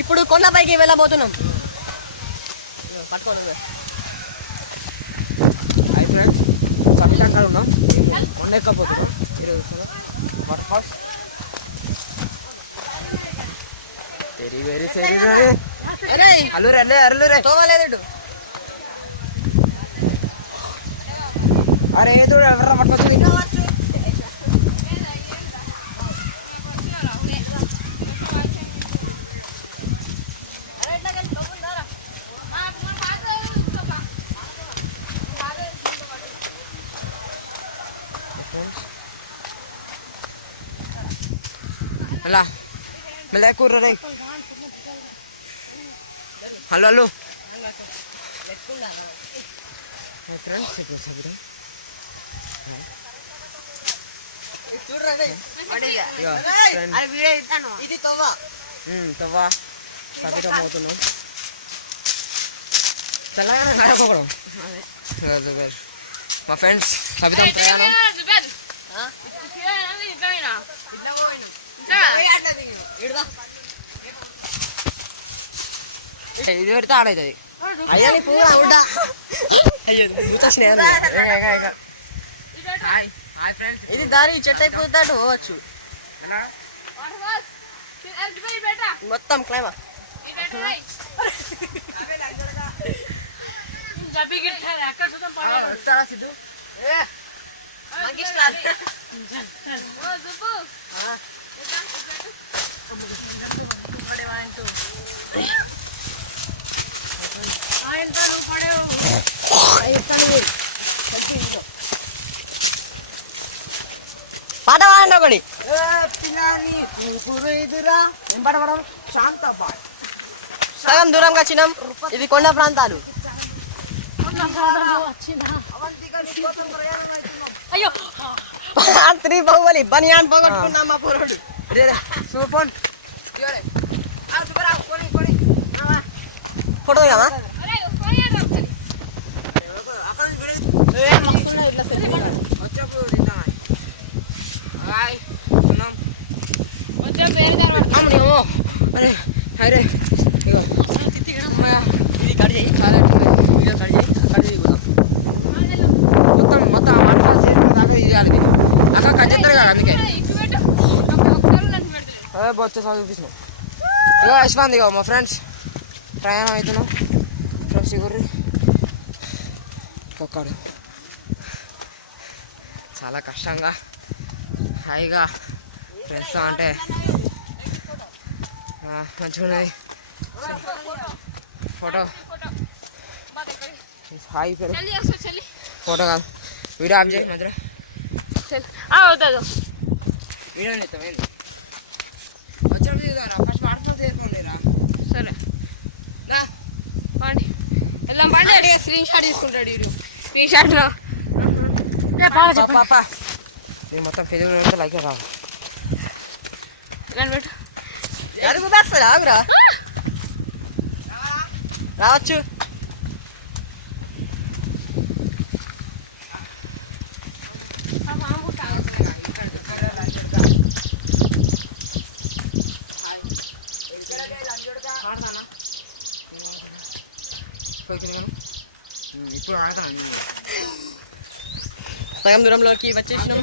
ఇప్పుడు కొండపైకి వెళ్ళబోతున్నాం. పట్టుకోండి. హాయ్ ఫ్రెండ్స్, సబితా ఉన్నాం. కొండ ఎక్కబోతున్నాం ఈరోజు. Water falls very very very అల్లూరే అల్లే అల్లురే తోవలేదు. అరే ఏదో ఎవరు పట్టుకొచ్చింది. అలా మళ్ళీ కూర్ర రే. హలో హలో ఫ్రెండ్స్, ఇప్పుడు సబితా ఇది తవ్వ సబితా పోతున్నాం. తెల్లగానే నాయకూడదు మా ఫ్రెండ్స్. సబితా ప్రయాణం ఇది పెడితే ఆడవుతుంది. ఇది దారి చెట్టు అయిపోతాడు పోవచ్చు. మొత్తం క్లైమా సిద్ధు పాట పాడండి ఒకటి. ఏం పాట పాడడం? శాంత బాయ్. సగం దూరంగా వచ్చినాం. ఇది కొండ ప్రాంతాలు. అయ్యో 3 బాహుబలి బనియాన్ పోగొట్టుకున్నా మా పోరాడు. ఫోన్ ఫోటో దిగామా? అరే అరే ఇగో ఇది కట్ చేయి. వీడియో కట్ చేయి. కట్ చేయకూడదు మొత్తం మొత్తం వాటర్ దాకా తీయాలి. అక్కడ కట్ చేస్తారు కదా, అందుకే బొచ్చ చూపిస్తున్నాం. ఇగో యశ్వంత్, ఇగో మా ఫ్రెండ్స్ ప్రయాణం అవుతున్నాం. ఫ్రెండ్స్ ఇగుర్రి ఒక్కడు చాలా కష్టంగా హాయిగా ఫ్రెండ్స్ అంటే మంచిగా ఉన్నది. ఫోటో హాయ్ పేరు ఫోటో కాదు, వీడియో ఆఫ్ చేయి మధ్యలో. వీడియో చేస్తాం ఏంది వచ్చినప్పుడు ఫస్ట్ స్మార్ట్ఫోన్ చేసుకోండిరా. సరే స్క్రీన్ షాట్ తీసుకుంటాడు వీడియో. స్క్రీన్ షాట్ పాపా నేను మొత్తం ఫెయిల్ లైక్ రావు. ఆగురా రావచ్చు. ఇప్పుడు ఆడతాను. సగం దూరంలోకి వచ్చేసినాం.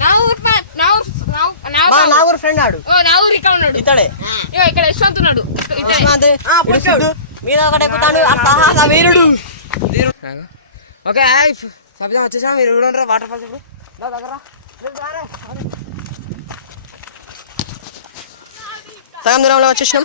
నా ఊరు ఫ్రెండ్ ఆడు. ఇతడే ఇక్కడ యశ్వంత్ ఉన్నాడు. మీద ఒకటి ఎక్కుతాడు సాహస వీరుడు. ఓకే సబ్జా వచ్చేసాం. మీరు చూడండి వాటర్ ఫాల్స్. ఇప్పుడు దగ్గర సగం దూరంలో వచ్చేసినాం.